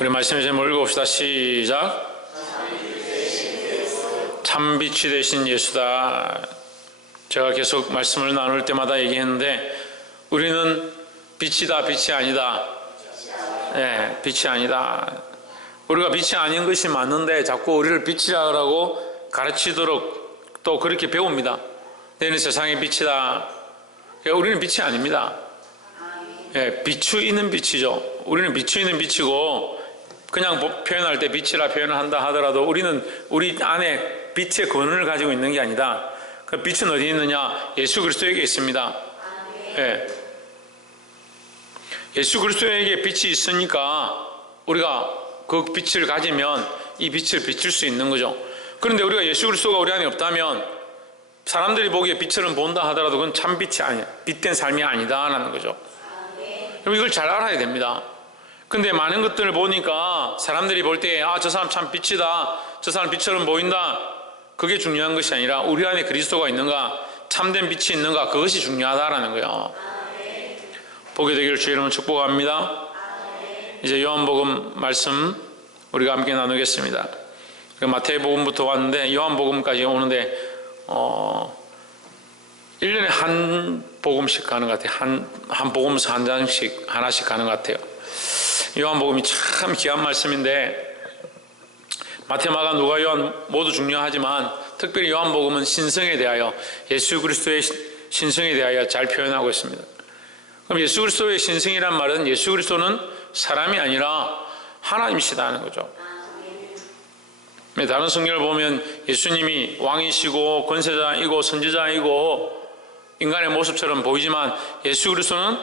우리 말씀의 제목을 읽어봅시다. 시작. 참 빛이 되신 예수다. 제가 계속 말씀을 나눌 때마다 얘기했는데 우리는 빛이다, 빛이 아니다. 네, 빛이 아니다. 우리가 빛이 아닌 것이 맞는데 자꾸 우리를 빛이라고 가르치도록 또 그렇게 배웁니다. 너희는 세상의 빛이다. 우리는 빛이 아닙니다. 네, 비추이는 빛이죠. 우리는 비추이는 빛이고 그냥 표현할 때 빛이라 표현을 한다 하더라도 우리는 우리 안에 빛의 근원을 가지고 있는 게 아니다. 그 빛은 어디 있느냐? 예수 그리스도에게 있습니다. 네. 예수 그리스도에게 빛이 있으니까 우리가 그 빛을 가지면 이 빛을 비출 수 있는 거죠. 그런데 우리가 예수 그리스도가 우리 안에 없다면 사람들이 보기에 빛처럼 본다 하더라도 그건 참 빛이 아니야. 빛된 삶이 아니다라는 거죠. 그럼 이걸 잘 알아야 됩니다. 근데 많은 것들을 보니까 사람들이 볼 때 저 사람 참 빛이다, 저 사람 빛처럼 보인다, 그게 중요한 것이 아니라 우리 안에 그리스도가 있는가, 참된 빛이 있는가, 그것이 중요하다라는 거예요. 보게 되기를 주의 이름으로 축복합니다. 이제 요한복음 말씀 우리가 함께 나누겠습니다. 마태복음부터 왔는데 요한복음까지 오는데 1년에 한 복음씩 가는 것 같아요. 한 복음서 한 장씩 하나씩 가는 것 같아요. 요한복음이 참 귀한 말씀인데 마태, 마가, 누가, 요한 모두 중요하지만 특별히 요한복음은 신성에 대하여, 예수 그리스도의 신성에 대하여 잘 표현하고 있습니다. 그럼 예수 그리스도의 신성이란 말은 예수 그리스도는 사람이 아니라 하나님이시다는 거죠. 다른 성경을 보면 예수님이 왕이시고 권세자이고 선지자이고 인간의 모습처럼 보이지만 예수 그리스도는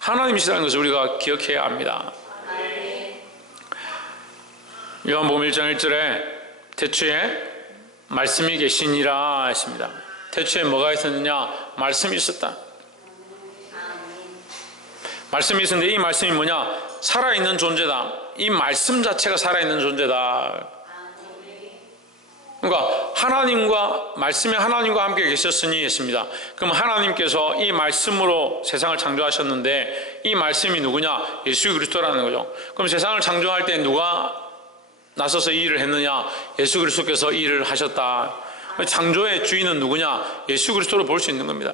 하나님이시다는 것을 우리가 기억해야 합니다. 요한복음 1장 1절에 태초에 말씀이 계시니라 했습니다. 태초에 뭐가 있었느냐? 말씀이 있었다. 말씀이 있었는데 이 말씀이 뭐냐? 살아있는 존재다. 이 말씀 자체가 살아있는 존재다. 그러니까 하나님과, 말씀이 하나님과 함께 계셨으니 했습니다. 그럼 하나님께서 이 말씀으로 세상을 창조하셨는데 이 말씀이 누구냐? 예수 그리스도라는 거죠. 그럼 세상을 창조할 때 누가 나서서 이 일을 했느냐? 예수 그리스도께서 이 일을 하셨다. 창조의 주인은 누구냐? 예수 그리스도로 볼 수 있는 겁니다.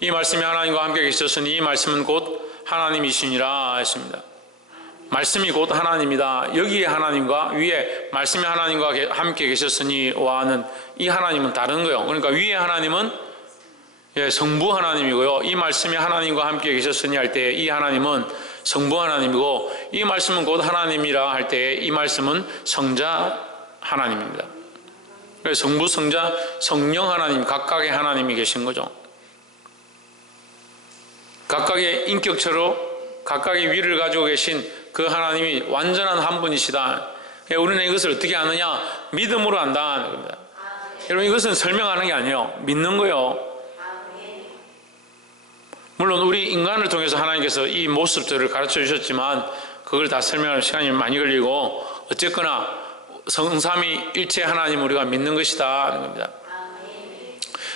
이 말씀이 하나님과 함께 계셨으니 이 말씀은 곧 하나님이시니라 했습니다. 말씀이 곧 하나님이다. 여기에 하나님과 위에 말씀이 하나님과 함께 계셨으니와는 이 하나님은 다른 거예요. 그러니까 위에 하나님은 성부 하나님이고요. 이 말씀이 하나님과 함께 계셨으니 할 때 이 하나님은 성부 하나님이고 이 말씀은 곧 하나님이라 할 때 이 말씀은 성자 하나님입니다. 그래서 성부, 성자, 성령 하나님 각각의 하나님이 계신 거죠. 각각의 인격체로 각각의 위를 가지고 계신 그 하나님이 완전한 한 분이시다. 우리는 이것을 어떻게 아느냐? 믿음으로 안다는 겁니다. 여러분, 이것은 설명하는 게 아니에요. 믿는 거예요. 물론 우리 인간을 통해서 하나님께서 이 모습들을 가르쳐 주셨지만 그걸 다 설명할 시간이 많이 걸리고 어쨌거나 성삼위 일체 하나님 우리가 믿는 것이다 하는 겁니다.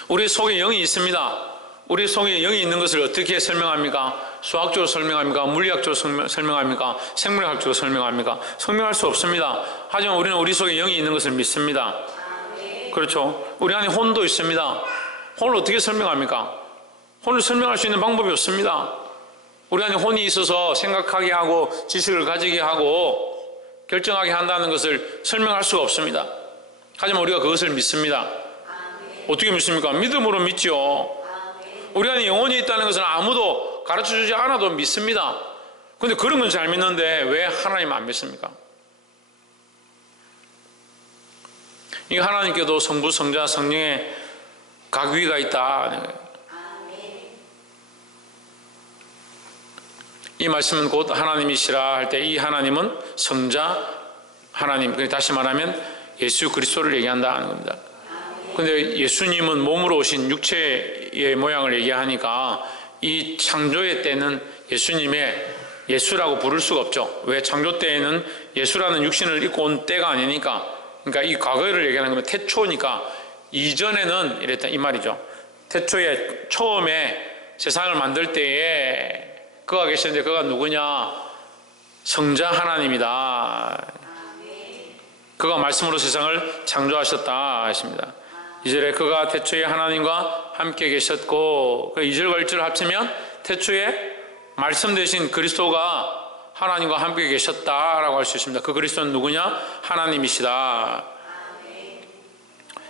우리 속에 영이 있습니다. 우리 속에 영이 있는 것을 어떻게 설명합니까? 수학적으로 설명합니까? 물리학적으로 설명합니까? 생물학적으로 설명합니까? 설명할 수 없습니다. 하지만 우리는 우리 속에 영이 있는 것을 믿습니다. 그렇죠? 우리 안에 혼도 있습니다. 혼을 어떻게 설명합니까? 혼을 설명할 수 있는 방법이 없습니다. 우리 안에 혼이 있어서 생각하게 하고 지식을 가지게 하고 결정하게 한다는 것을 설명할 수가 없습니다. 하지만 우리가 그것을 믿습니다. 어떻게 믿습니까? 믿음으로 믿죠. 우리 안에 영혼이 있다는 것은 아무도 가르쳐주지 않아도 믿습니다. 그런데 그런 건 잘 믿는데 왜 하나님 안 믿습니까? 이 하나님께도 성부, 성자, 성령의 각위가 있다. 이 말씀은 곧 하나님이시라 할 때 이 하나님은 성자 하나님, 다시 말하면 예수 그리스도를 얘기한다는 겁니다. 그런데 예수님은 몸으로 오신 육체의 모양을 얘기하니까 이 창조의 때는 예수님의 예수라고 부를 수가 없죠. 왜? 창조 때에는 예수라는 육신을 입고 온 때가 아니니까. 그러니까 이 과거를 얘기하는 거면 태초니까 이전에는 이랬다 이 말이죠. 태초에 처음에 세상을 만들 때에 그가 계셨는데 그가 누구냐? 성자 하나님이다. 그가 말씀으로 세상을 창조하셨다 했습니다. 2절에 그가 태초에 하나님과 함께 계셨고, 2절과 1절을 합치면 태초에 말씀 되신 그리스도가 하나님과 함께 계셨다라고 할 수 있습니다. 그 그리스도는 누구냐? 하나님이시다.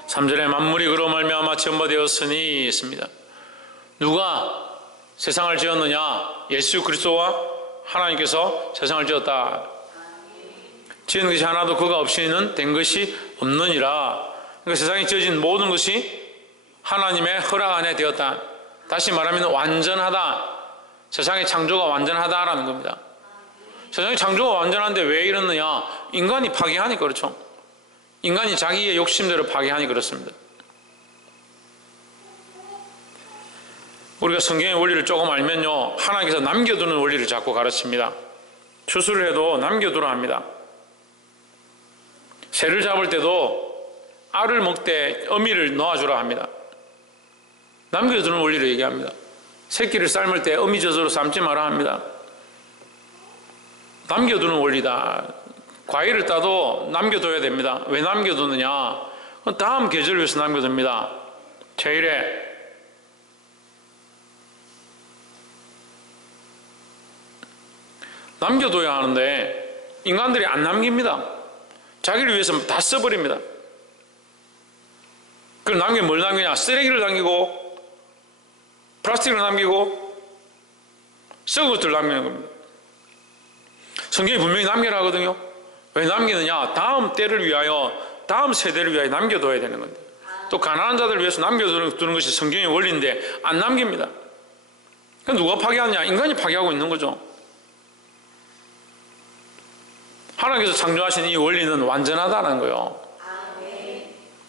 3절에 만물이 그로 말미암아 지음받되었으니 했습니다. 누가 세상을 지었느냐? 예수 그리스도와 하나님께서 세상을 지었다. 지은 것이 하나도 그가 없이는 된 것이 없느니라. 그러니까 세상에 지어진 모든 것이 하나님의 허락 안에 되었다. 다시 말하면 완전하다. 세상의 창조가 완전하다라는 겁니다. 세상의 창조가 완전한데 왜 이러느냐? 인간이 파괴하니 그렇죠. 인간이 자기의 욕심대로 파괴하니 그렇습니다. 우리가 성경의 원리를 조금 알면요, 하나님께서 남겨두는 원리를 자꾸 가르칩니다. 추수를 해도 남겨두라 합니다. 새를 잡을 때도 알을 먹되 어미를 놓아주라 합니다. 남겨두는 원리를 얘기합니다. 새끼를 삶을 때 어미 젖으로 삶지 마라 합니다. 남겨두는 원리다. 과일을 따도 남겨둬야 됩니다. 왜 남겨두느냐? 다음 계절을 위해서 남겨둡니다. 제1에 남겨둬야 하는데 인간들이 안 남깁니다. 자기를 위해서 다 써버립니다. 그걸 남기면 뭘 남기냐? 쓰레기를 남기고 플라스틱을 남기고 썩은 것들을 남기는 겁니다. 성경이 분명히 남기라 하거든요. 왜 남기느냐? 다음 때를 위하여, 다음 세대를 위하여 남겨둬야 되는 건데, 또 가난한 자들을 위해서 남겨두는 것이 성경의 원리인데 안 남깁니다. 그럼 누가 파괴하느냐? 인간이 파괴하고 있는 거죠. 하나님께서 창조하신 이 원리는 완전하다는 거예요.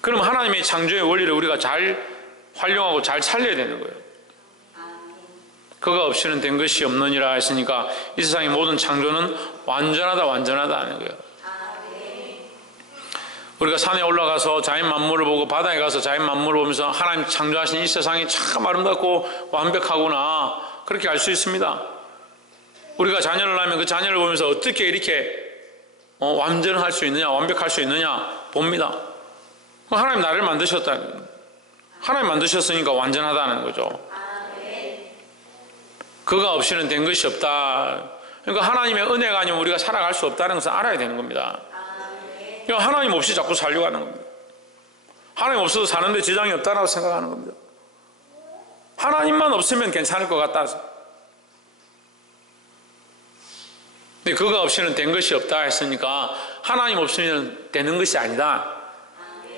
그럼 하나님의 창조의 원리를 우리가 잘 활용하고 잘 살려야 되는 거예요. 그가 없이는 된 것이 없느니라 했으니까 이 세상의 모든 창조는 완전하다 하는 거예요. 우리가 산에 올라가서 자연 만물을 보고 바다에 가서 자연 만물을 보면서 하나님 창조하신 이 세상이 참 아름답고 완벽하구나, 그렇게 알 수 있습니다. 우리가 자녀를 낳으면 그 자녀를 보면서 어떻게 이렇게 완전할 수 있느냐, 완벽할 수 있느냐 봅니다. 하나님 나를 만드셨다. 하나님 만드셨으니까 완전하다는 거죠. 그가 없이는 된 것이 없다. 그러니까 하나님의 은혜가 아니면 우리가 살아갈 수 없다는 것을 알아야 되는 겁니다. 그러니까 하나님 없이 자꾸 살려고 하는 겁니다. 하나님 없어도 사는데 지장이 없다라고 생각하는 겁니다. 하나님만 없으면 괜찮을 것 같다. 근데 그가 없이는 된 것이 없다 했으니까 하나님 없으면 되는 것이 아니다.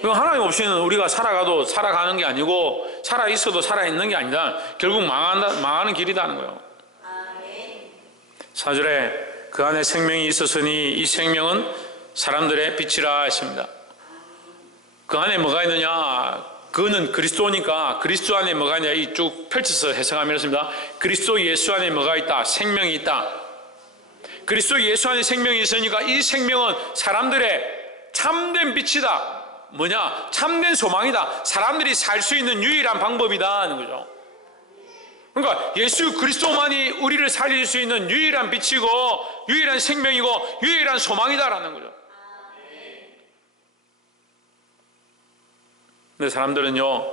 하나님 없이는 우리가 살아가도 살아가는 게 아니고 살아있어도 살아있는 게 아니다. 결국 망하는 길이라는 거예요. 4절에 그 안에 생명이 있었으니 이 생명은 사람들의 빛이라 했습니다. 그 안에 뭐가 있느냐? 그는 그리스도니까 그리스도 안에 뭐가 있냐? 이 쭉 펼쳐서 해석하면 이렇습니다. 그리스도 예수 안에 뭐가 있다? 생명이 있다. 그리스도 예수 안에 생명이 있으니까 이 생명은 사람들의 참된 빛이다. 뭐냐? 참된 소망이다. 사람들이 살 수 있는 유일한 방법이다 하는 거죠. 그러니까 예수 그리스도만이 우리를 살릴 수 있는 유일한 빛이고 유일한 생명이고 유일한 소망이다라는 거죠. 근데 사람들은요,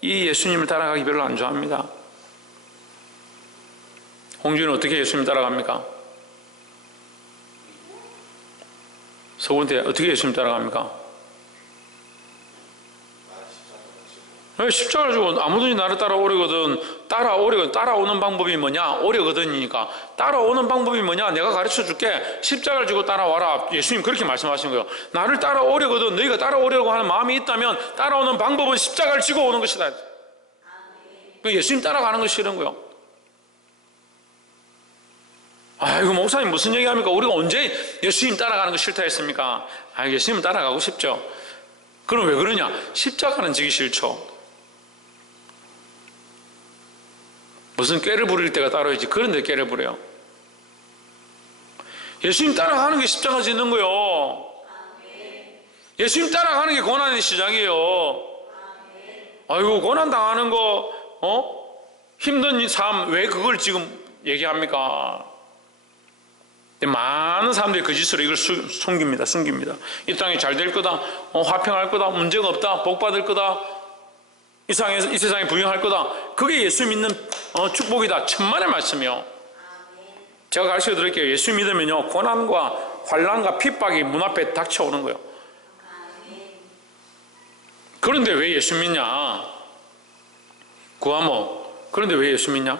이 예수님을 따라가기 별로 안 좋아합니다. 홍준은 어떻게 예수님 따라갑니까? 서울대 어떻게 예수님 따라갑니까? 십자가를 주고 아무든지 나를 따라오려거든. 따라오는 방법이 뭐냐? 오려거든이니까 따라오는 방법이 뭐냐? 내가 가르쳐 줄게. 십자가를 주고 따라와라. 예수님 그렇게 말씀하신 거예요. 나를 따라오려거든. 너희가 따라오려고 하는 마음이 있다면 따라오는 방법은 십자가를 지고 오는 것이다. 예수님 따라가는 것이 싫은 거예요. 아이고 목사님 무슨 얘기합니까? 우리가 언제 예수님 따라가는 거 싫다 했습니까? 예수님 따라가고 싶죠. 그럼 왜 그러냐? 십자가는 지기 싫죠. 무슨 꾀를 부릴 때가 따로 있지. 그런데 꾀를 부려요. 예수님 따라가는 게 십자가 짓는 거요. 예수님 따라가는 게 고난의 시작이에요. 아이고 고난 당하는 거 힘든 삶 왜 그걸 지금 얘기합니까? 많은 사람들이 거짓으로 이걸 숨깁니다. 이 땅이 잘 될 거다, 화평할 거다, 문제가 없다, 복 받을 거다, 이 세상에 부유할 거다. 그게 예수 믿는 축복이다. 천만의 말씀이요. 제가 가르쳐 드릴게요. 예수 믿으면요, 고난과 환난과 핍박이 문 앞에 닥쳐오는 거예요. 그런데 왜 예수 믿냐? 구하모, 그런데 왜 예수 믿냐?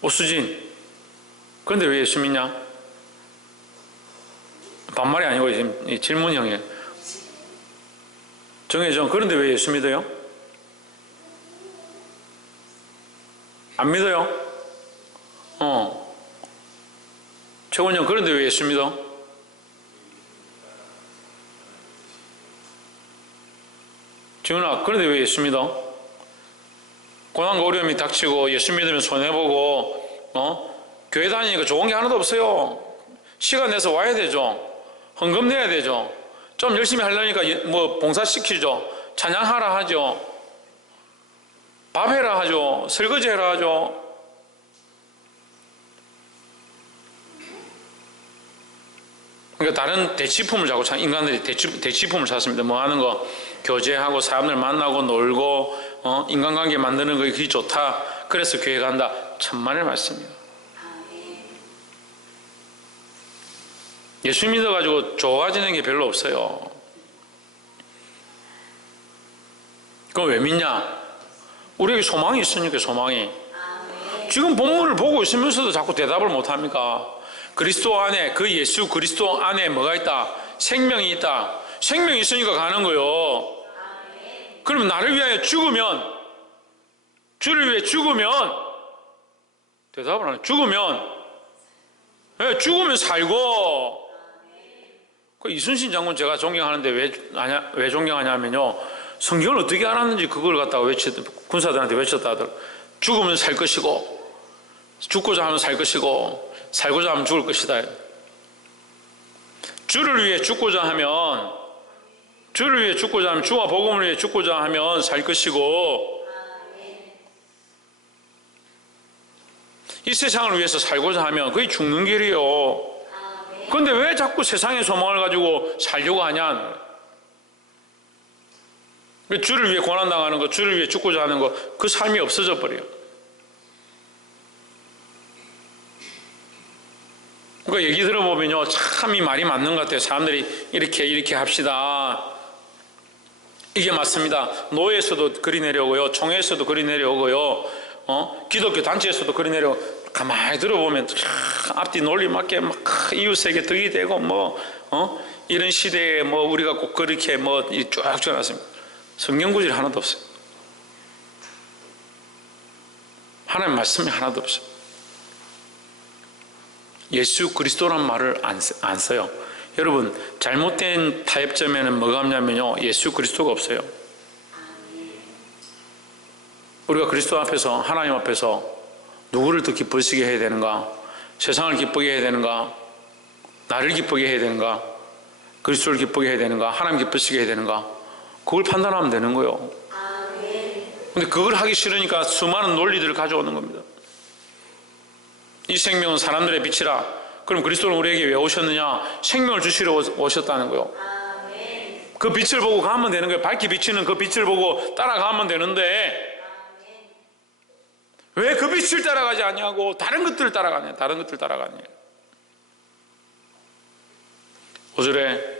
오수진, 그런데 왜 예수 믿냐? 반말이 아니고 지금 질문형이에요. 정혜정, 그런데 왜 예수 믿어요? 안 믿어요? 최원영, 그런데 왜 예수 믿어? 지훈아, 그런데 왜 예수 믿어? 고난과 어려움이 닥치고 예수 믿으면 손해보고 교회 다니니까 좋은 게 하나도 없어요. 시간 내서 와야 되죠. 헌금 내야 되죠. 좀 열심히 하려니까 뭐 봉사시키죠. 찬양하라 하죠. 밥해라 하죠. 설거지해라 하죠. 그러니까 다른 대치품을 자꾸 인간들이 대치품을 찾습니다. 뭐 하는 거, 교제하고 사람들 만나고 놀고 인간관계 만드는 거 그게 좋다. 그래서 교회 간다. 천만의 말씀이에요. 예수 믿어가지고 좋아지는 게 별로 없어요. 그럼 왜 믿냐? 우리에게 소망이 있으니까. 소망이. 지금 본문을 보고 있으면서도 자꾸 대답을 못합니까? 그리스도 안에, 그 예수 그리스도 안에 뭐가 있다? 생명이 있다. 생명이 있으니까 가는 거요. 그러면 나를 위하여 죽으면, 주를 위해 죽으면, 대답을 안 해. 죽으면 살고. 그 이순신 장군 제가 존경하는데 왜 존경하냐면요, 성경을 어떻게 알았는지 그걸 갖다가 군사들한테 외쳤다 하더라고요. 죽으면 살 것이고, 죽고자 하면 살 것이고, 살고자 하면 죽을 것이다. 주를 위해 죽고자 하면, 주와 복음을 위해 죽고자 하면 살 것이고, 이 세상을 위해서 살고자 하면 그게 죽는 길이요. 그런데 왜 자꾸 세상의 소망을 가지고 살려고 하냐? 주를 위해 고난당하는 거, 주를 위해 죽고자 하는 거, 그 삶이 없어져 버려요. 그러니까 얘기 들어보면요, 참 이 말이 맞는 것 같아요. 사람들이 이렇게 합시다. 이게 맞습니다. 노예에서도 그리 내려오고요, 총회에서도 그리 내려오고요, 기독교 단체에서도 그리 내려오고. 가만히 들어보면 앞뒤 논리 맞게 막 이웃에게 덕이 되고 이런 시대에 우리가 꼭 그렇게 쫙 나왔습니다. 성경 구절이 하나도 없어요. 하나님 말씀이 하나도 없어요. 예수 그리스도란 말을 안 써요. 여러분, 잘못된 타협점에는 뭐가 없냐면요, 예수 그리스도가 없어요. 우리가 그리스도 앞에서, 하나님 앞에서 누구를 더 기쁘시게 해야 되는가? 세상을 기쁘게 해야 되는가? 나를 기쁘게 해야 되는가? 그리스도를 기쁘게 해야 되는가? 하나님 기쁘시게 해야 되는가? 그걸 판단하면 되는 거예요. 근데 그걸 하기 싫으니까 수많은 논리들을 가져오는 겁니다. 이 생명은 사람들의 빛이라. 그럼 그리스도는 우리에게 왜 오셨느냐? 생명을 주시러 오셨다는 거예요. 그 빛을 보고 가면 되는 거예요. 밝게 비치는 그 빛을 보고 따라가면 되는데 왜 그 빛을 따라가지 않냐고, 다른 것들을 따라가냐. 5절에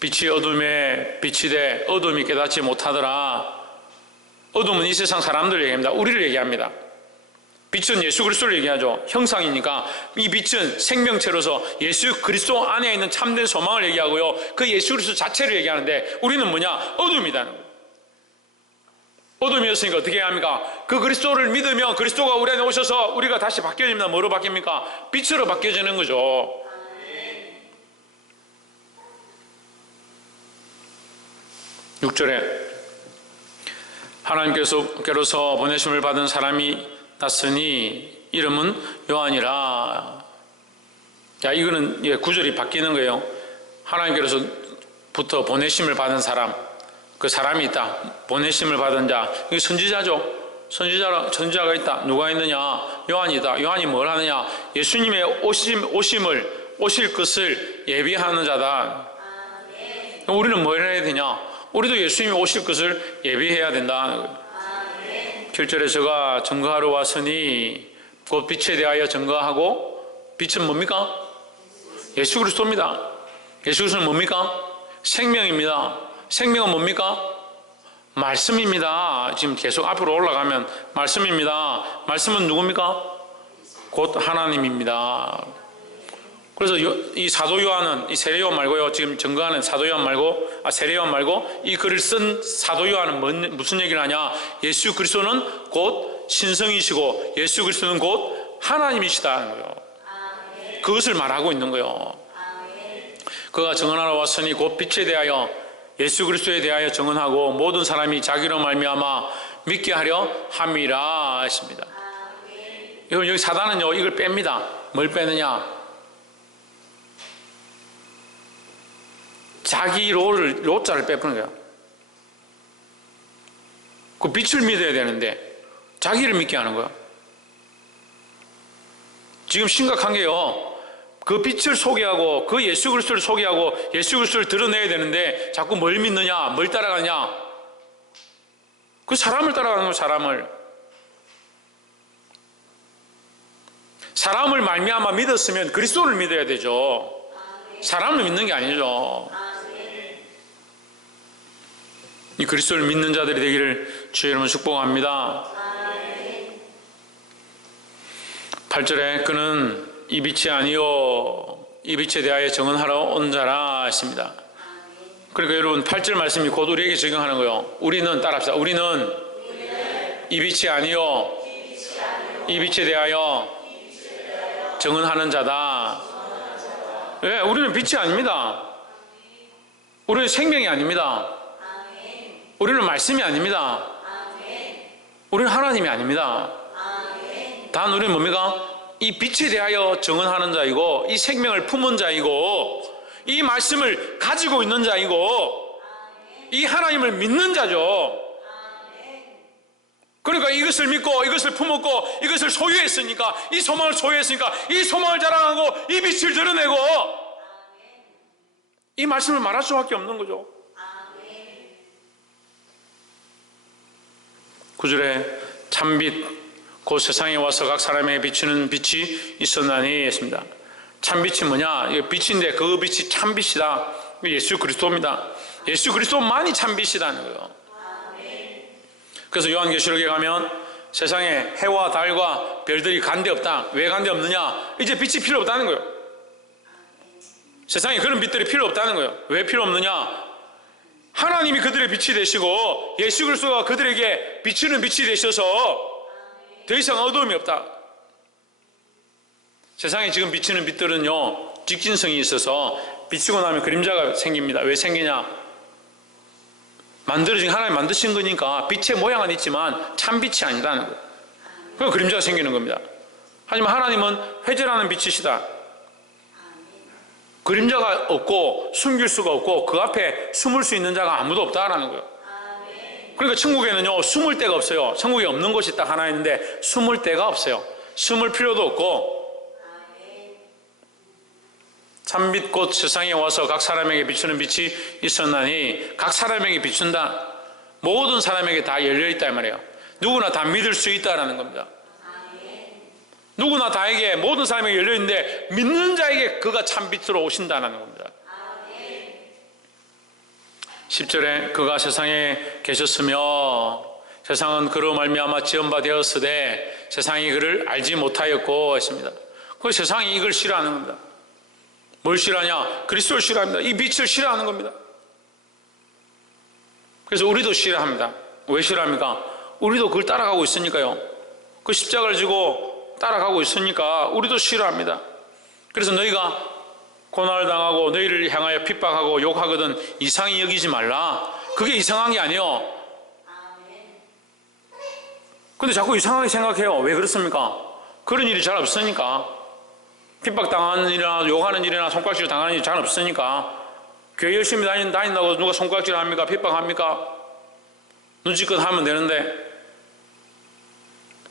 빛이 어둠에 빛이 돼 어둠이 깨닫지 못하더라. 어둠은 이 세상 사람들을 얘기합니다. 우리를 얘기합니다. 빛은 예수 그리스도를 얘기하죠. 형상이니까 이 빛은 생명체로서 예수 그리스도 안에 있는 참된 소망을 얘기하고요, 그 예수 그리스도 자체를 얘기하는데 우리는 뭐냐? 어둠이라는 거예요. 어둠이었으니까 어떻게 해야 합니까? 그 그리스도를 믿으면 그리스도가 우리 안에 오셔서 우리가 다시 바뀌어집니다. 뭐로 바뀝니까? 빛으로 바뀌어지는 거죠. 6절에 하나님께로서 보내심을 받은 사람이 났으니 이름은 요한이라. 자, 이거는 9절이 바뀌는 거예요. 하나님께로부터 보내심을 받은 사람, 그 사람이 있다. 보내심을 받은 자, 이게 선지자죠. 선지자가 있다. 누가 있느냐? 요한이다. 요한이 뭘 하느냐? 예수님의 오실 것을 예비하는 자다. 우리는 뭘 해야 되냐? 우리도 예수님이 오실 것을 예비해야 된다. 7절에 저가 증거하러 왔으니 곧 빛에 대하여 증거하고, 빛은 뭡니까? 예수 그리스도입니다. 예수 그리스도는 뭡니까? 생명입니다. 생명은 뭡니까? 말씀입니다. 지금 계속 앞으로 올라가면 말씀입니다. 말씀은 누굽니까? 곧 하나님입니다. 그래서 이 사도 요한은, 이 세례 요한 말고요, 지금 증거하는 사도 요한 말고, 세례 요한 말고, 이 글을 쓴 사도 요한은 무슨 얘기를 하냐? 예수 그리스도는 곧 신성이시고, 예수 그리스도는 곧 하나님이시다는 거예요. 그것을 말하고 있는 거예요. 그가 증언하러 왔으니 곧 빛에 대하여, 예수 그리스도에 대하여 증언하고, 모든 사람이 자기로 말미암아 믿게 하려 함이라 했습니다. 여기 사단은요, 이걸 뺍니다. 뭘 빼느냐? 자기 로자를 빼버는 거야. 그 빛을 믿어야 되는데 자기를 믿게 하는 거야. 지금 심각한 게요, 그 빛을 소개하고 그 예수 그리스도를 소개하고 예수 그리스도를 드러내야 되는데 자꾸 뭘 믿느냐, 뭘 따라가냐? 그 사람을 따라가는 거예요. 사람을 말미암아 믿었으면 그리스도를 믿어야 되죠. 사람을 믿는 게 아니죠. 이 그리스도를 믿는 자들이 되기를 주의 이름으로 축복합니다. 8절에 그는 이 빛이 아니요 이 빛에 대하여 증언하러 온 자라 했습니다. 그러니까 여러분 8절 말씀이 곧 우리에게 적용하는 거예요. 우리는 따라합시다. 우리는 이 빛이 아니요 이 빛에 대하여 증언하는 자다. 왜? 우리는 빛이 아닙니다. 우리는 생명이 아닙니다. 우리는 말씀이 아닙니다. 우리는 하나님이 아닙니다. 단 우리는 뭡니까? 이 빛에 대하여 증언하는 자이고, 이 생명을 품은 자이고, 이 말씀을 가지고 있는 자이고, 이 하나님을 믿는 자죠. 그러니까 이것을 믿고 이것을 품었고 이것을 소유했으니까, 이 소망을 소유했으니까 이 소망을 자랑하고 이 빛을 드러내고 이 말씀을 말할 수밖에 없는 거죠. 9절에 참빛 곧 세상에 와서 각 사람에게 비추는 빛이 있었나니 했습니다. 참빛이 뭐냐? 빛인데 그 빛이 참빛이다. 예수 그리스도입니다. 예수 그리스도만이 참빛이라는 거예요. 그래서 요한계시록에 가면 세상에 해와 달과 별들이 간데 없다. 왜 간데 없느냐? 이제 빛이 필요 없다는 거예요. 세상에 그런 빛들이 필요 없다는 거예요. 왜 필요 없느냐? 하나님이 그들의 빛이 되시고 예수 그리스도가 그들에게 비추는 빛이 되셔서 더 이상 어두움이 없다. 세상에 지금 비추는 빛들은요, 직진성이 있어서 비추고 나면 그림자가 생깁니다. 왜 생기냐? 하나님 만드신 거니까 빛의 모양은 있지만 참빛이 아니라는 거예요. 그래서 그림자가 생기는 겁니다. 하지만 하나님은 회절하는 빛이시다. 그림자가 없고 숨길 수가 없고 그 앞에 숨을 수 있는 자가 아무도 없다라는 거예요. 그러니까 천국에는요, 숨을 데가 없어요. 천국에 없는 곳이 딱 하나 있는데 숨을 데가 없어요. 숨을 필요도 없고, 참빛 곧 세상에 와서 각 사람에게 비추는 빛이 있었나니, 각 사람에게 비춘다. 모든 사람에게 다 열려있다 이 말이에요. 누구나 다 믿을 수 있다라는 겁니다. 누구나 다에게, 모든 사람에게 열려있는데 믿는 자에게 그가 참빛으로 오신다는 겁니다. 10절에 그가 세상에 계셨으며 세상은 그로 말미암아 지은 바 되었으되 세상이 그를 알지 못하였고 했습니다. 그 세상이 이걸 싫어하는 겁니다. 뭘 싫어하냐? 그리스도를 싫어합니다. 이 빛을 싫어하는 겁니다. 그래서 우리도 싫어합니다. 왜 싫어합니까? 우리도 그걸 따라가고 있으니까요. 그 십자가를 지고 따라가고 있으니까 우리도 싫어합니다. 그래서 너희가 고난을 당하고 너희를 향하여 핍박하고 욕하거든 이상히 여기지 말라. 그게 이상한 게 아니에요. 근데 자꾸 이상하게 생각해요. 왜 그렇습니까? 그런 일이 잘 없으니까. 핍박당하는 일이나 욕하는 일이나 손가락질 당하는 일이 잘 없으니까. 교회 열심히 다닌다고 누가 손가락질 합니까? 핍박합니까? 눈치껏 하면 되는데.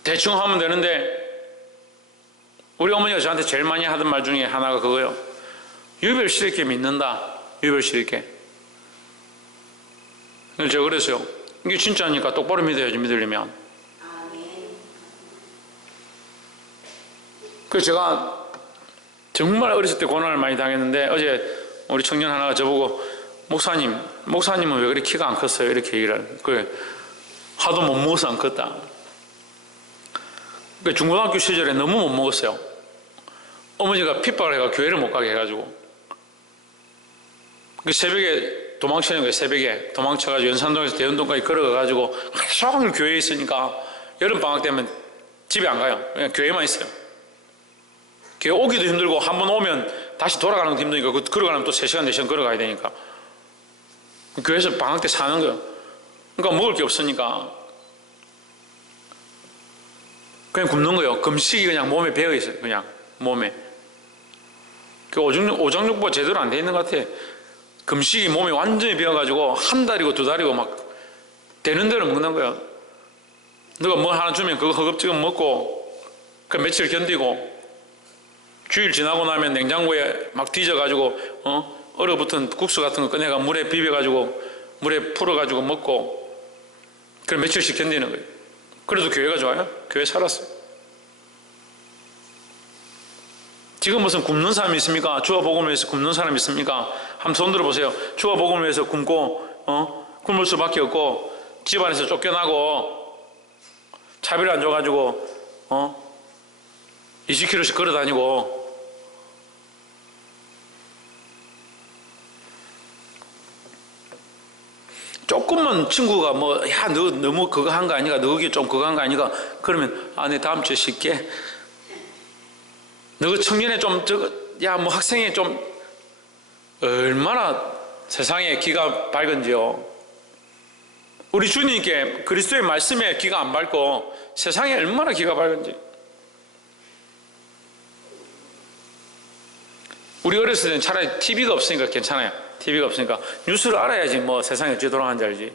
대충 하면 되는데 우리 어머니가 저한테 제일 많이 하던 말 중에 하나가 그거예요. 유별실 있게 믿는다. 유별실 있게. 제가 그랬어요. 이게 진짜니까 똑바로 믿어야지, 믿으려면. 그래서 제가 정말 어렸을 때 고난을 많이 당했는데 어제 우리 청년 하나가 저보고 목사님은 왜 그렇게 키가 안 컸어요? 이렇게 얘기를 하는 거예요. 하도 못 먹어서 안 컸다. 그러니까 중고등학교 시절에 너무 못 먹었어요. 어머니가 핍박을 해가 교회를 못 가게 해가지고 그 새벽에 도망치는 거예요. 새벽에 도망쳐가지고 연산동에서 대연동까지 걸어가가지고 하루 종일 교회에 있으니까 여름방학 되면 집에 안 가요. 그냥 교회만 있어요. 교회 오기도 힘들고 한 번 오면 다시 돌아가는 것도 힘드니까 걸어가면 또 3시간 4시간 걸어가야 되니까 교회에서 방학 때 사는 거예요. 그러니까 먹을 게 없으니까 그냥 굶는 거예요. 금식이 그냥 몸에 배어 있어요. 그냥 몸에. 그 오장육부가 제대로 안 돼 있는 것 같아. 금식이 몸에 완전히 배어가지고 한 달이고 2달이고 막 되는 대로 먹는 거야. 누가 뭐 하나 주면 그거 허겁지겁 먹고 그 며칠 견디고 주일 지나고 나면 냉장고에 막 뒤져가지고 얼어붙은 국수 같은 거 꺼내가 물에 비벼가지고 물에 풀어가지고 먹고 그럼 며칠씩 견디는 거예요. 그래도 교회가 좋아요? 교회 살았어요. 지금 무슨 굶는 사람이 있습니까? 주와 복음을 위해서 굶는 사람이 있습니까? 한번 손 들어보세요. 주와 복음을 위해서 굶고 굶을 수밖에 없고 집안에서 쫓겨나고 차비를 안 줘가지고 20km씩 걸어다니고 조금만 친구가 야 너 너무 그거 한 거 아니가? 너 그게 좀 그거 한 거 아니가? 그러면 내 다음 주에 쉴게. 너 청년에 좀 학생에 좀 얼마나 세상에 귀가 밝은지요. 우리 주님께 그리스도의 말씀에 귀가 안 밝고 세상에 얼마나 귀가 밝은지. 우리 어렸을 때는 차라리 TV가 없으니까 괜찮아요. TV가 없으니까 뉴스를 알아야지 세상에 어찌 돌아가는지 알지.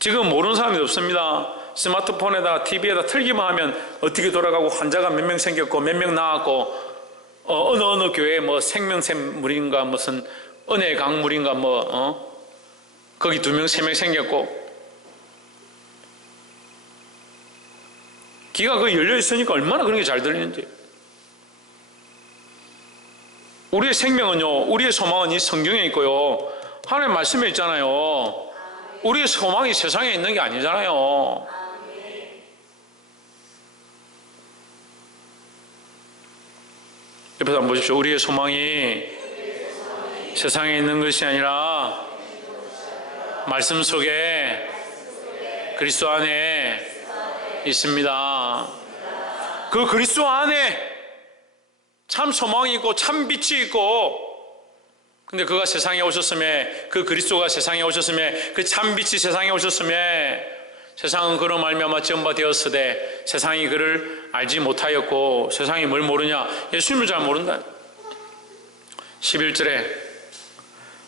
지금 모르는 사람이 없습니다. 스마트폰에다가 TV에다 틀기만 하면 어떻게 돌아가고 환자가 몇 명 생겼고 몇 명 나왔고 어느 교회에 생명샘물인가 무슨 은혜 강물인가 거기 2명 3명 생겼고 귀가 거기 열려 있으니까 얼마나 그런 게 잘 들리는지. 우리의 생명은요, 우리의 소망은 이 성경에 있고요, 하나님 말씀에 있잖아요. 우리의 소망이 세상에 있는 게 아니잖아요. 옆에서 한번 보십시오. 우리의 소망이 세상에 있는 것이 아니라 말씀 속에 그리스도 안에 있습니다. 그 그리스도 안에 참 소망이 있고 참 빛이 있고, 근데 그가 세상에 오셨음에, 그 그리스도가 세상에 오셨음에, 그 참 빛이 세상에 오셨음에 세상은 그로 말미암아 지음바되었으되 세상이 그를 알지 못하였고. 세상이 뭘 모르냐? 예수님을 잘 모른다. 11절에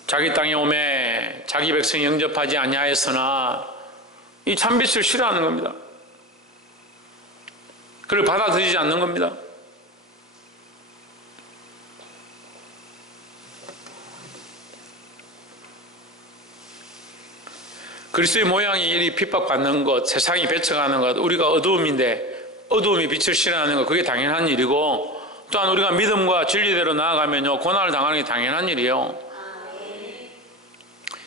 자기 땅에 오매 자기 백성이 영접하지 아니하였으나, 이 참빛을 싫어하는 겁니다. 그를 받아들이지 않는 겁니다. 그리스도의 모양이 이리 핍박받는 것, 세상이 배척하는 것, 우리가 어두움인데 어두움이 빛을 싫어하는 것, 그게 당연한 일이고, 또한 우리가 믿음과 진리대로 나아가면요 고난을 당하는 게 당연한 일이에요.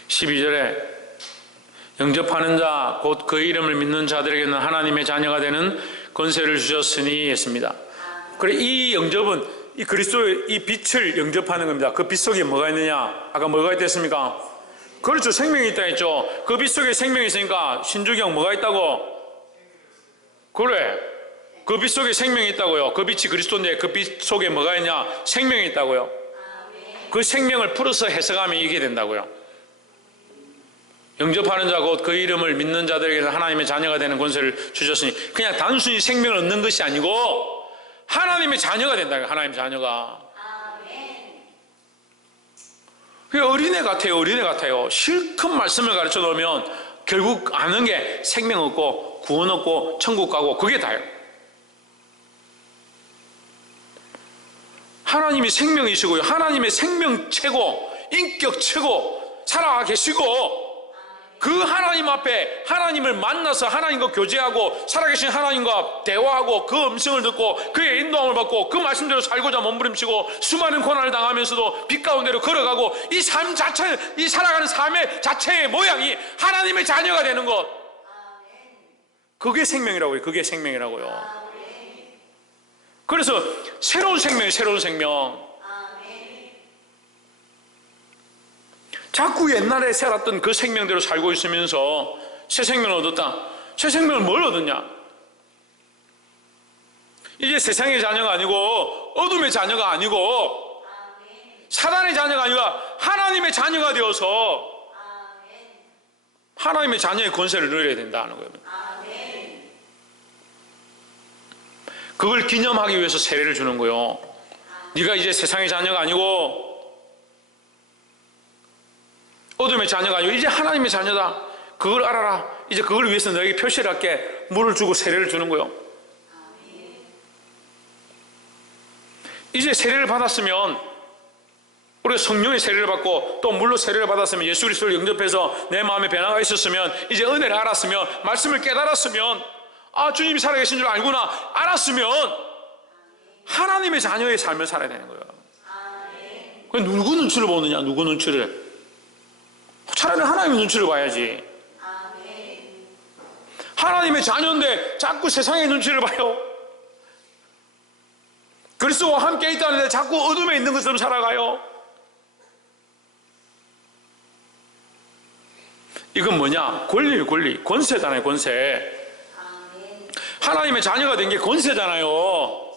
12절에 영접하는 자 곧 그 이름을 믿는 자들에게는 하나님의 자녀가 되는 권세를 주셨으니 했습니다. 그래, 이 영접은 이 그리스도의 이 빛을 영접하는 겁니다. 그 빛 속에 뭐가 있느냐? 아까 뭐가 있댔습니까? 그렇죠. 생명이 있다 했죠. 그 빛 속에 생명이 있으니까 신주경 뭐가 있다고? 그래. 그 빛 속에 생명이 있다고요. 그 빛이 그리스도인데 그 빛 속에 뭐가 있냐? 생명이 있다고요. 그 생명을 풀어서 해석하면 이게 된다고요. 영접하는 자 곧 그 이름을 믿는 자들에게는 하나님의 자녀가 되는 권세를 주셨으니, 그냥 단순히 생명을 얻는 것이 아니고 하나님의 자녀가 된다. 하나님의 자녀가. 어린애 같아요. 어린애 같아요. 실컷 말씀을 가르쳐 놓으면 결국 아는 게 생명 얻고 구원 얻고 천국 가고 그게 다예요. 하나님이 생명이시고요. 하나님의 생명체고 인격체고 살아 계시고 그 하나님 앞에 하나님을 만나서 하나님과 교제하고 살아계신 하나님과 대화하고 그 음성을 듣고 그의 인도함을 받고 그 말씀대로 살고자 몸부림치고 수많은 고난을 당하면서도 빛 가운데로 걸어가고 이 삶 자체, 이 살아가는 삶의 자체의 모양이 하나님의 자녀가 되는 것, 그게 생명이라고요. 그게 생명이라고요. 그래서 새로운 생명이에요. 새로운 생명. 자꾸 옛날에 살았던 그 생명대로 살고 있으면서 새 생명을 얻었다. 새 생명을 뭘 얻었냐? 이제 세상의 자녀가 아니고 어둠의 자녀가 아니고 사단의 자녀가 아니고 하나님의 자녀가 되어서 하나님의 자녀의 권세를 누려야 된다는 거예요. 그걸 기념하기 위해서 세례를 주는 거예요. 네가 이제 세상의 자녀가 아니고 어둠의 자녀가 아니고 이제 하나님의 자녀다. 그걸 알아라. 이제 그걸 위해서 너에게 표시를 할게. 물을 주고 세례를 주는 거예요. 이제 세례를 받았으면 우리가 성령의 세례를 받고 또 물로 세례를 받았으면 예수 그리스도를 영접해서 내 마음에 변화가 있었으면 이제 은혜를 알았으면 말씀을 깨달았으면 아 주님이 살아계신 줄 알구나 알았으면 하나님의 자녀의 삶을 살아야 되는 거예요. 누구 눈치를 보느냐? 누구 눈치를? 차라리 하나님의 눈치를 봐야지. 하나님의 자녀인데 자꾸 세상의 눈치를 봐요. 그리스도와 함께 있다는데 자꾸 어둠에 있는 것처럼 살아가요. 이건 뭐냐? 권리예요. 권리. 권세잖아요. 권세. 하나님의 자녀가 된 게 권세잖아요.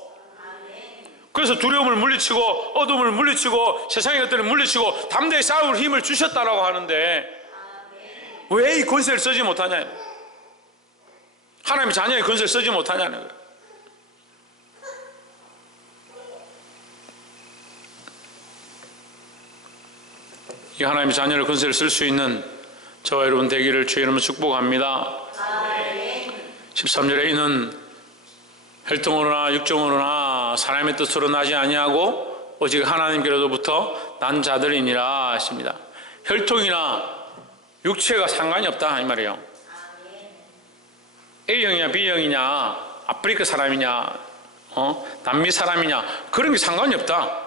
그래서 두려움을 물리치고 어둠을 물리치고 세상의 것들을 물리치고 담대히 싸울 힘을 주셨다라고 하는데 왜 이 권세를 쓰지 못하냐? 하나님의 자녀의 권세를 쓰지 못하냐는 거예요. 이 하나님의 자녀를 권세를 쓸 수 있는 저와 여러분 되기를 주의 이름으로 축복합니다. 13절에 이는 혈통으로나 육정으로나 사람의 뜻으로 나지 아니하고 오직 하나님께로부터 난 자들이니라 하십니다. 혈통이나 육체가 상관이 없다 이 말이에요. A형이냐 B형이냐 아프리카 사람이냐 남미 사람이냐 그런 게 상관이 없다.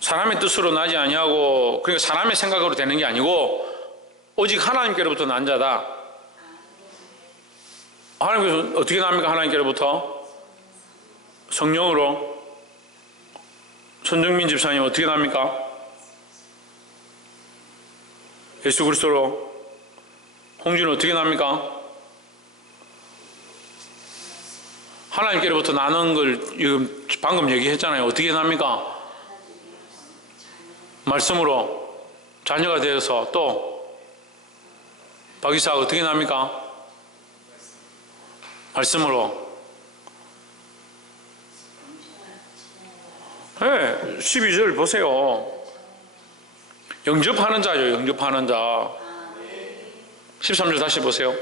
사람의 뜻으로 나지 아니하고 그러니까 사람의 생각으로 되는 게 아니고 오직 하나님께로부터 난 자다. 하나님께서 어떻게 납니까? 하나님께로부터 성령으로. 손정민 집사님 어떻게 납니까? 예수 그리스도로. 홍준은 어떻게 납니까? 하나님께로부터 나는 걸 지금 방금 얘기했잖아요. 어떻게 납니까? 말씀으로 자녀가 되어서. 또 박이사가 어떻게 납니까? 말씀으로. 네, 12절 보세요. 영접하는 자죠. 영접하는 자. 13절 다시 보세요.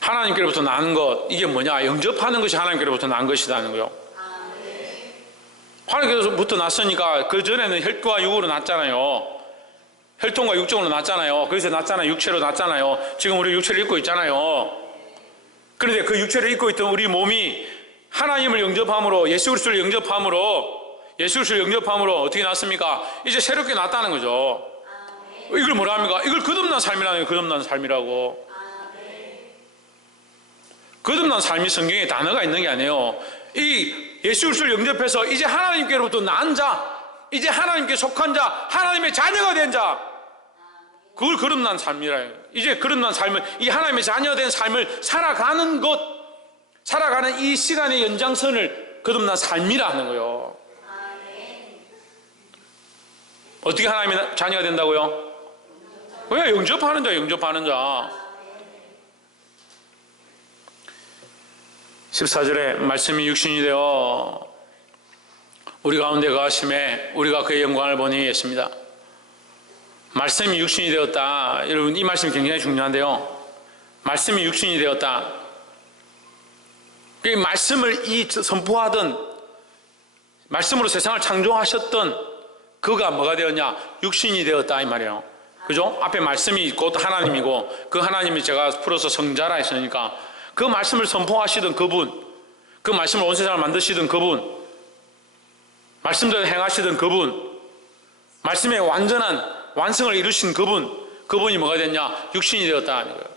하나님께로부터 난 것, 이게 뭐냐? 영접하는 것이 하나님께로부터 난 것이라는 거요. 하나님께로부터 났으니까 그 전에는 혈과 육으로 났잖아요. 혈통과 육정으로 났잖아요. 그래서 났잖아요. 육체로 났잖아요. 지금 우리 육체를 입고 있잖아요. 그런데 그 육체를 입고 있던 우리 몸이 하나님을 영접함으로 예수 그리스도를 영접함으로 어떻게 났습니까? 이제 새롭게 났다는 거죠. 이걸 뭐라 합니까? 이걸 거듭난 삶이라는 거예요. 거듭난 삶이라고. 거듭난 삶이 성경에 단어가 있는 게 아니에요. 이 예수 그리스도를 영접해서 이제 하나님께로부터 난 자, 이제 하나님께 속한 자, 하나님의 자녀가 된 자, 그걸 거듭난 삶이라. 이제 거듭난 삶을, 이 하나님의 자녀된 삶을 살아가는 것, 살아가는 이 시간의 연장선을 거듭난 삶이라 하는 거예요. 어떻게 하나님의 자녀가 된다고요? 왜? 영접하는 자, 영접하는 자. 14절에 말씀이 육신이 되어 우리 가운데 거하심에 우리가 그의 영광을 보니 했습니다. 말씀이 육신이 되었다. 여러분, 이 말씀이 굉장히 중요한데요. 말씀이 육신이 되었다. 그 말씀을 선포하던, 말씀으로 세상을 창조하셨던 그가 뭐가 되었냐? 육신이 되었다 이 말이에요. 그죠? 앞에 말씀이 곧 하나님이고 그 하나님이 제가 풀어서 성자라 했으니까 그 말씀을 선포하시던 그분, 그 말씀을 온 세상을 만드시던 그분, 말씀대로 행하시던 그분, 말씀의 완전한 완성을 이루신 그분이 뭐가 됐냐? 육신이 되었다 하는 거예요.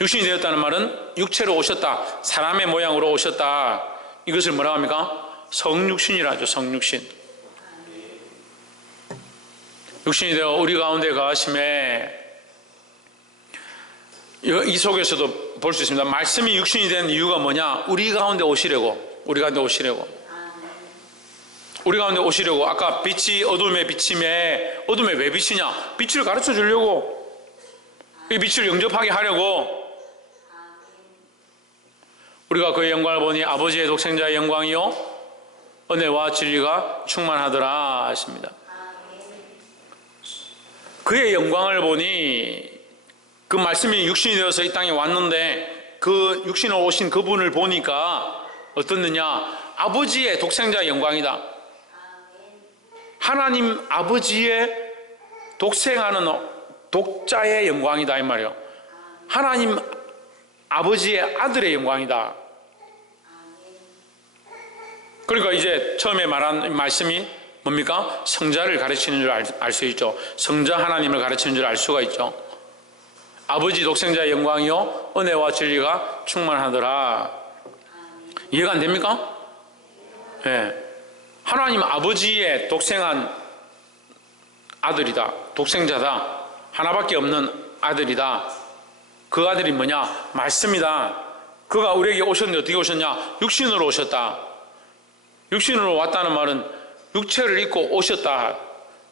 육신이 되었다는 말은 육체로 오셨다, 사람의 모양으로 오셨다. 이것을 뭐라고 합니까? 성육신이라 하죠. 성육신. 육신이 되어 우리 가운데 거하심에, 이 속에서도 볼 수 있습니다. 말씀이 육신이 된 이유가 뭐냐? 우리 가운데 오시려고. 우리 가운데 오시려고. 아까 빛이 어둠에 비침에, 어둠에 왜 비치냐? 빛을 가르쳐 주려고. 이 빛을 영접하게 하려고. 우리가 그의 영광을 보니 아버지의 독생자의 영광이요 은혜와 진리가 충만하더라 하십니다. 그의 영광을 보니, 그 말씀이 육신이 되어서 이 땅에 왔는데 그 육신으로 오신 그분을 보니까 어떻느냐? 아버지의 독생자의 영광이다. 하나님 아버지의 독생하는 독자의 영광이다 이 말이에요. 하나님 아버지의 아들의 영광이다. 그러니까 이제 처음에 말한 말씀이 뭡니까? 성자를 가르치는 줄 알 수 있죠. 성자 하나님을 가르치는 줄 알 수가 있죠. 아버지 독생자의 영광이요 은혜와 진리가 충만하더라. 이해가 안 됩니까? 네. 하나님 아버지의 독생한 아들이다. 독생자다. 하나밖에 없는 아들이다. 그 아들이 뭐냐? 말씀이다. 그가 우리에게 오셨는데 어떻게 오셨냐? 육신으로 오셨다. 육신으로 왔다는 말은 육체를 입고 오셨다.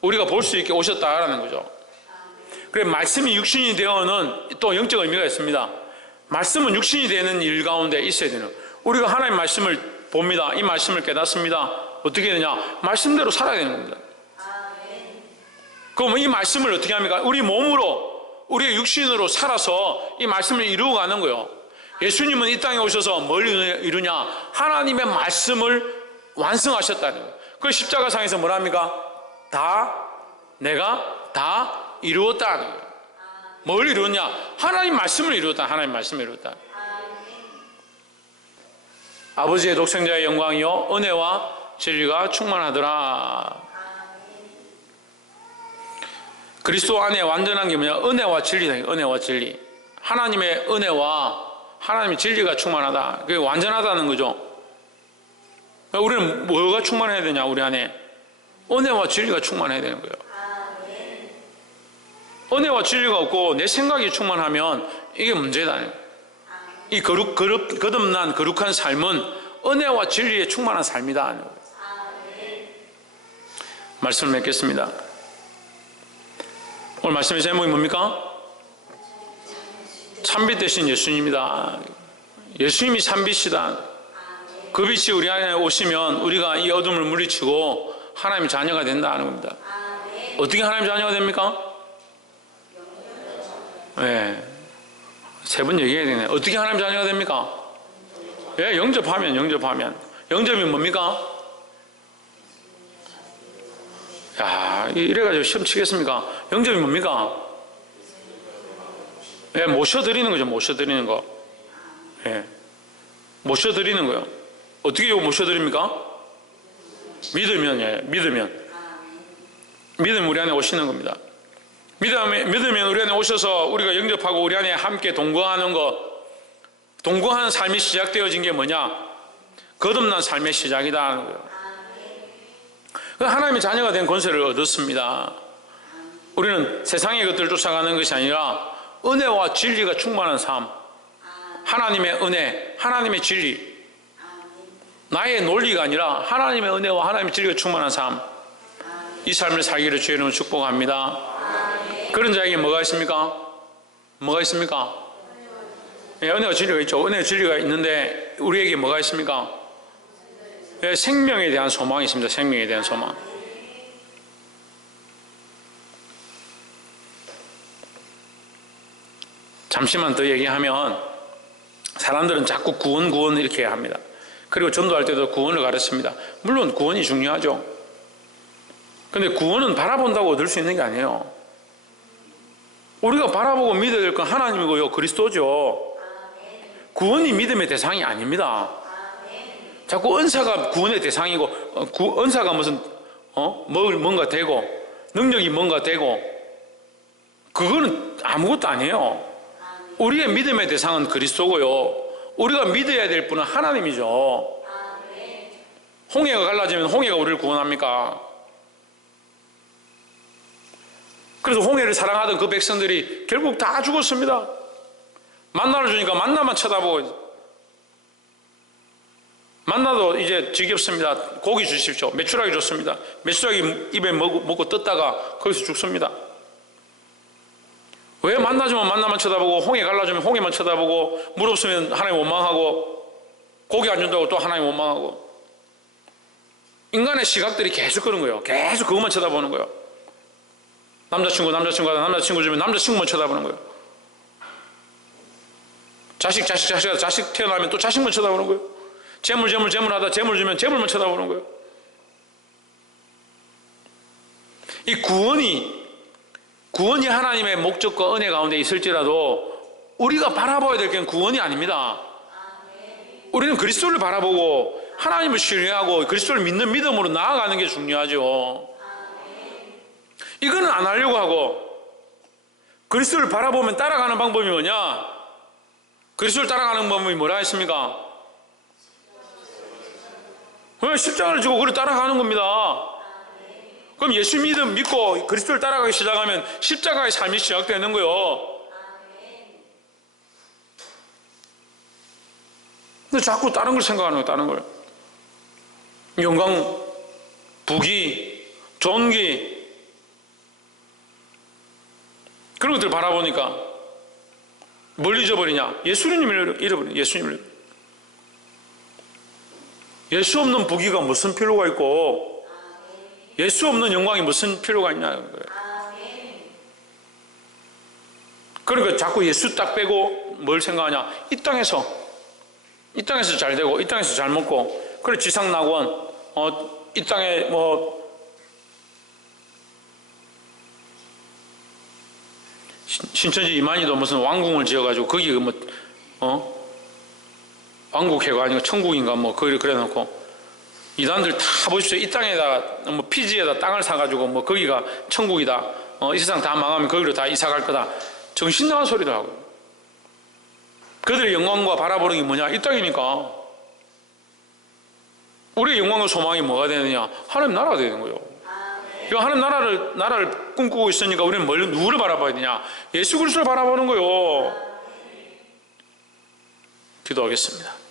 우리가 볼 수 있게 오셨다라는 거죠. 그래, 말씀이 육신이 되어는 또 영적 의미가 있습니다. 말씀은 육신이 되는 일 가운데 있어야 되는. 우리가 하나님 말씀을 봅니다. 이 말씀을 깨닫습니다. 어떻게 되냐? 말씀대로 살아야 되는 겁니다. 그럼 이 말씀을 어떻게 합니까? 우리 몸으로, 우리의 육신으로 살아서 이 말씀을 이루어가는 거예요. 예수님은 이 땅에 오셔서 뭘 이루냐? 하나님의 말씀을 완성하셨다는 거예요. 그 십자가상에서 뭐랍니까? 내가 다 이루었다는 거예요. 뭘 이루었냐? 하나님 말씀을 이루었다. 하나님 말씀을 이루었다. 아버지의 독생자의 영광이요 은혜와 진리가 충만하더라. 그리스도 안에 완전한 게 뭐냐? 은혜와 진리다. 은혜와 진리. 하나님의 은혜와 하나님의 진리가 충만하다. 그게 완전하다는 거죠. 우리는 뭐가 충만해야 되냐? 우리 안에 은혜와 진리가 충만해야 되는 거예요. 은혜와 진리가 없고 내 생각이 충만하면 이게 문제다. 이 거듭난 거룩한 삶은 은혜와 진리에 충만한 삶이다. 말씀을 맺겠습니다. 오늘 말씀의 제목이 뭡니까? 참빛 되신 예수님이다. 예수님이 참빛이다. 그 빛이 우리 안에 오시면 우리가 이 어둠을 물리치고 하나님의 자녀가 된다는 겁니다. 어떻게 하나님의 자녀가 됩니까? 네. 세 번 얘기해야 되네. 어떻게 하나님 자녀가 됩니까? 예, 영접하면. 영접이 뭡니까? 야, 이래가지고 시험 치겠습니까? 영접이 뭡니까? 예, 모셔드리는 거죠. 모셔드리는 거. 예. 모셔드리는 거요. 어떻게 모셔드립니까? 믿으면, 예, 믿으면 우리 안에 오시는 겁니다. 믿으면 우리 안에 오셔서 우리가 영접하고 우리 안에 함께 동거하는 것, 동거하는 삶이 시작되어진 게 뭐냐? 거듭난 삶의 시작이다 하는 거예요. 하나님의 자녀가 된 권세를 얻었습니다. 우리는 세상의 것들을 쫓아가는 것이 아니라 은혜와 진리가 충만한 삶, 하나님의 은혜, 하나님의 진리, 나의 논리가 아니라 하나님의 은혜와 하나님의 진리가 충만한 삶, 이 삶을 살기를 주의 이름으로 축복합니다. 그런 자에게 뭐가 있습니까? 뭐가 있습니까? 예, 은혜와 진리가 있죠. 은혜와 진리가 있는데 우리에게 뭐가 있습니까? 예, 생명에 대한 소망이 있습니다. 생명에 대한 소망. 잠시만 더 얘기하면 사람들은 자꾸 구원 이렇게 합니다. 그리고 전도할 때도 구원을 가르칩니다. 물론 구원이 중요하죠. 근데 구원은 바라본다고 얻을 수 있는 게 아니에요. 우리가 바라보고 믿어야 될 건 하나님이고요, 그리스도죠. 구원이 믿음의 대상이 아닙니다. 자꾸 은사가 구원의 대상이고, 은사가 무슨 뭔가 되고 능력이 뭔가 되고, 그거는 아무것도 아니에요. 우리의 믿음의 대상은 그리스도고요, 우리가 믿어야 될 분은 하나님이죠. 홍해가 갈라지면 홍해가 우리를 구원합니까? 그래서 홍해를 사랑하던 그 백성들이 결국 다 죽었습니다. 만나를 주니까 만나만 쳐다보고, 만나도 이제 지겹습니다. 고기 주십시오. 메추라기 줬습니다. 메추라기 입에 먹고 떴다가 거기서 죽습니다. 왜 만나 주면 만나만 쳐다보고, 홍해 갈라주면 홍해만 쳐다보고, 물 없으면 하나님 원망하고, 고기 안 준다고 또 하나님 원망하고. 인간의 시각들이 계속 그런 거예요. 계속 그것만 쳐다보는 거예요. 남자친구 주면 남자친구만 쳐다보는 거예요. 자식 태어나면 또 자식만 쳐다보는 거예요. 재물하다 재물 주면 재물만 쳐다보는 거예요. 이 구원이 하나님의 목적과 은혜 가운데 있을지라도 우리가 바라봐야 될 게 구원이 아닙니다. 우리는 그리스도를 바라보고 하나님을 신뢰하고 그리스도를 믿는 믿음으로 나아가는 게 중요하죠. 이거는 안 하려고 하고, 그리스도를 바라보면 따라가는 방법이 뭐냐? 그리스도를 따라가는 방법이 뭐라 했습니까? 십자가를 지고 그를 따라가는 겁니다. 그럼 예수 믿고 그리스도를 따라가기 시작하면 십자가의 삶이 시작되는 거예요. 근데 자꾸 다른 걸 생각하는 거예요. 다른 걸. 영광, 부귀, 존귀, 그런 것들 바라보니까 뭘 잊어버리냐? 예수님을 잃어버리냐? 예수 없는 부귀가 무슨 필요가 있고, 예수 없는 영광이 무슨 필요가 있냐는 거예요. 그러니까 자꾸 예수 딱 빼고 뭘 생각하냐? 이 땅에서 잘 되고, 이 땅에서 잘 먹고, 그래 지상낙원, 이 땅에 신천지 이만희도 무슨 왕궁을 지어가지고 거기 왕국회가 아니고 천국인가 그래 놓고, 이단들 다 보십시오. 이 땅에다가 피지에다 땅을 사가지고 거기가 천국이다. 이 세상 다 망하면 거기로 다 이사 갈 거다. 정신 나간 소리도 하고. 그들의 영광과 바라보는 게 뭐냐? 이 땅이니까. 우리의 영광과 소망이 뭐가 되느냐? 하나님 나라가 되는 거예요. 하나님 나라를 꿈꾸고 있으니까 우리는 누구를 바라봐야 되냐? 예수 그리스도를 바라보는 거예요. 기도하겠습니다.